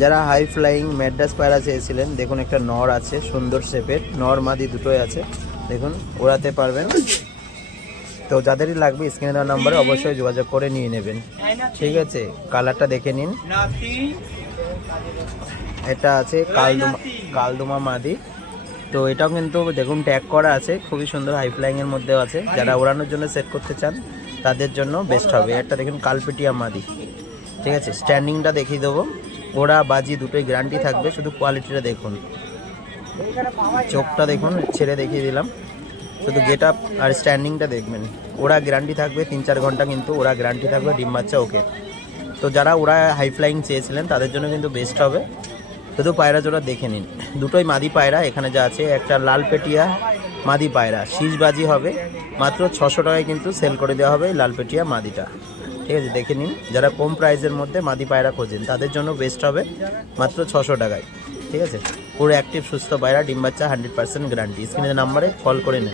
যারা high flying Madras পায়রা চেয়েছিলেন, দেখুন একটা নর আছে সুন্দর শেপের, নর মাদি দুটোই আছে, দেখুন ওড়াতে পারবেন। তো যাদেরই লাগবে স্ক্রিনে দেওয়া নাম্বারে অবশ্যই যোগাযোগ করে নিয়ে নেবেন, ঠিক আছে। কালারটা দেখে নিন, এটা আছে কালদুমা মাদি। তো এটাও কিন্তু দেখুন ট্যাগ করা আছে, খুবই সুন্দর হাই ফ্লাইংয়ের মধ্যেও আছে। যারা ওড়ানোর জন্য সেট করতে চান তাদের জন্য বেস্ট হবে। একটা দেখুন কালপেটিয়া মাদি, ঠিক আছে। স্ট্যান্ডিংটা দেখিয়ে দেবো, ওড়া বাজি দুটোই গ্যারান্টি থাকবে, শুধু কোয়ালিটিটা দেখুন। চোখটা দেখুন, ছেড়ে দেখিয়ে দিলাম, শুধু গেট আপ আর স্ট্যান্ডিংটা দেখবেন। ওরা গ্যারান্টি থাকবে 3-4 ঘন্টা, কিন্তু ওরা গ্যারান্টি থাকবে, ডিম বাচ্চা ওকে। তো যারা ওরা হাই ফ্লাইং চেয়েছিলেন তাদের জন্য কিন্তু বেস্ট হবে। শুধু পায়রা জোড়া দেখে নিন, দুটোই মাদি পায়রা। এখানে যা আছে একটা লাল পেটিয়া মাদি পায়রা, শীষবাজি হবে, মাত্র 600 টাকায় কিন্তু সেল করে দেওয়া হবে লাল পেটিয়া মাদিটা, ঠিক আছে। দেখে নিন, যারা কম প্রাইসের মধ্যে মাদি পায়রা খোঁজেন তাদের জন্য বেস্ট হবে, মাত্র 600 টাকায়, ঠিক আছে। পুরো অ্যাক্টিভ সুস্থ পায়রা, ডিম বাচ্চা 100% গ্যারান্টি। স্ক্রিনের নাম্বারে কল করে নিন।